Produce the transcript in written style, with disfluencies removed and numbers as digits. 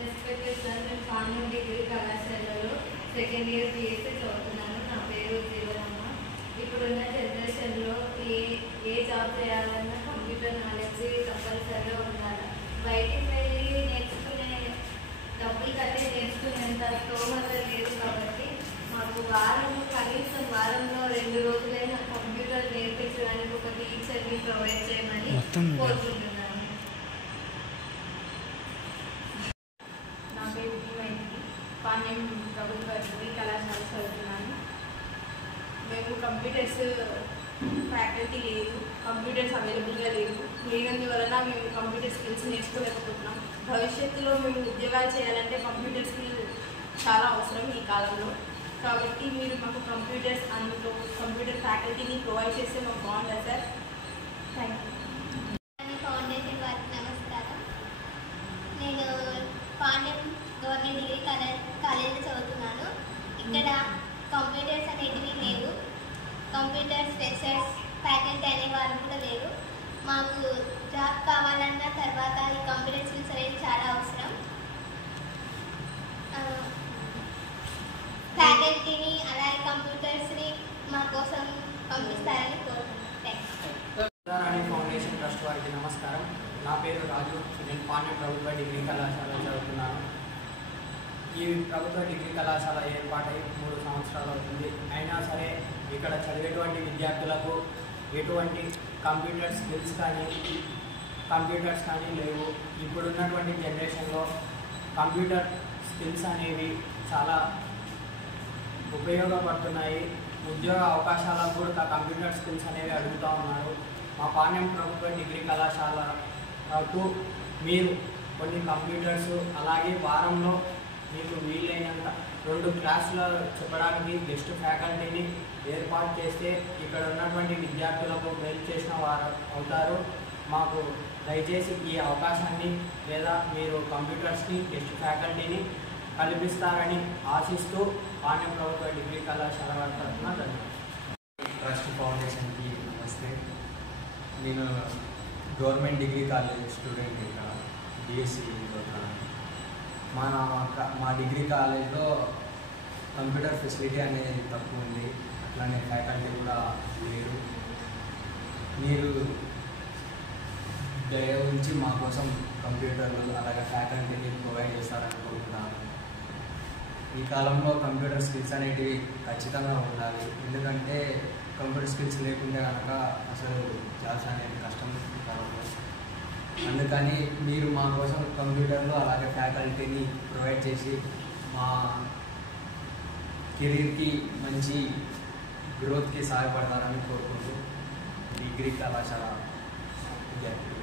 Respected sir, నేను Panyam degree కళాశాలలో second year BSc చదువుతున్నాను. నా పేరు జీవనమ్మ. ఇప్పుడున్న జనరేషన్లో ఏ జాబ్ చేయాలన్నా కంప్యూటర్ నాలెడ్జ్ కంపల్సరీగా ఉండాలి. బయటికి వెళ్ళి నేర్చుకునే డబ్బులు కట్టి నేర్చుకునేంత స్తోమత లేదు కాబట్టి మాకు కనీసం వారంలో 2 రోజులైనా కంప్యూటర్ నేర్పించడానికి ఒక టీచర్ని ప్రొవైడ్ చేయమని కోరుకుంటున్నాను. నా పేరు మైత్రి, పాండ్యం ప్రభుత్వ డిగ్రీ కళాశాల చదువుతున్నాను. మేము కంప్యూటర్స్ ఫ్యాకల్టీ లేదు, కంప్యూటర్స్ అవైలబుల్గా లేనందువలన మేము కంప్యూటర్ స్కిల్స్ నేర్చుకోలేకపోతున్నాం. భవిష్యత్తులో మేము ఉద్యోగాలు చేయాలంటే కంప్యూటర్ స్కిల్ చాలా అవసరం ఈ కాలంలో. కాబట్టి మీరు మాకు కంప్యూటర్ ఫ్యాకల్టీని ప్రొవైడ్ చేస్తే మాకు బాగుంటుంది సార్. Thank you. ఫౌండేషన్ వారికి నమస్కారం. నేను పాండ్యం గవర్నమెంట్ డిగ్రీ కాలేజీలో చదువుతున్నాను. ఇక్కడ కంప్యూటర్స్ అనేటివి లేవు, కంప్యూటర్ స్పెషల్స్ ఫ్యాకల్టీ అనేవారు కూడా లేరు. మాకు జాబ్ కావాలన్న తర్వాత ఈ కంప్యూటర్ స్కిల్స్ అనేది చాలా అవసరం. ఫ్యాకల్టీని అలాగే కంప్యూటర్స్ని మా కోసం పంపిస్తారని కోరుకుంటున్నాను. ఫౌండేషన్ ట్రస్ట్ వారికి నమస్కారం. నా పేరు రాజు, నేను పాండ్యం ప్రభుత్వ డిగ్రీ కళాశాల చదువుతున్నాను. ఈ ప్రభుత్వ డిగ్రీ కళాశాల ఏర్పాటై 3 సంవత్సరాలు అవుతుంది. అయినా సరే ఇక్కడ చదివేటువంటి విద్యార్థులకు ఎటువంటి కంప్యూటర్స్ కానీ లేవు. ఇప్పుడున్నటువంటి జనరేషన్లో కంప్యూటర్ స్కిల్స్ అనేవి చాలా ఉపయోగపడుతున్నాయి. ఉద్యోగ అవకాశాలకు కూడా కంప్యూటర్ స్కిల్స్ అనేవి అడుగుతూ ఉన్నారు. మా పాండ్యం ప్రభుత్వ డిగ్రీ కళాశాలకు మీరు కొన్ని కంప్యూటర్స్ అలాగే వారంలో మీకు వీలైనంత 2 క్లాసులు చెప్పడానికి గెస్ట్ ఫ్యాకల్టీని ఏర్పాటు చేస్తే ఇక్కడ ఉన్నటువంటి విద్యార్థులకు మేలు చేసిన వారు అవుతారు. మాకు దయచేసి ఈ అవకాశాన్ని లేదా మీరు కంప్యూటర్స్ని గెస్ట్ ఫ్యాకల్టీని కల్పిస్తారని ఆశిస్తూ పాండ్యం ప్రభుత్వ డిగ్రీ కళాశాల వారి తరఫున ధన్యవాదాలు. ట్రస్ట్ ఫౌండేషన్కి నమస్తే. నేను గవర్నమెంట్ డిగ్రీ కాలేజ్ స్టూడెంట్, ఇక్కడ BSc చదువుతున్నాను. మా డిగ్రీ కాలేజ్లో కంప్యూటర్ ఫెసిలిటీ అనేది తక్కువ ఉంది, అట్లానే ఫ్యాకల్టీ కూడా లేరు. మీరు దయ ఉంచి మా కోసం కంప్యూటర్లు అలాగే ఫ్యాకల్టీని ప్రొవైడ్ చేస్తారని కోరుకుంటున్నాను. ఈ కాలంలో కంప్యూటర్ స్కిల్స్ అనేటివి ఖచ్చితంగా ఉండాలి. ఎందుకంటే కంప్యూటర్ స్కిల్స్ లేకుంటే కనుక అసలు జాబ్స్ అనేది కష్టం కావాలి. అందుకని మీరు మా కోసం కంప్యూటర్లు అలాగే ఫ్యాకల్టీని ప్రొవైడ్ చేసి మా కెరీర్కి మంచి గ్రోత్కి సహాయపడతారని కోరుకుంటూ డిగ్రీ కళాశాల విద్యార్థులు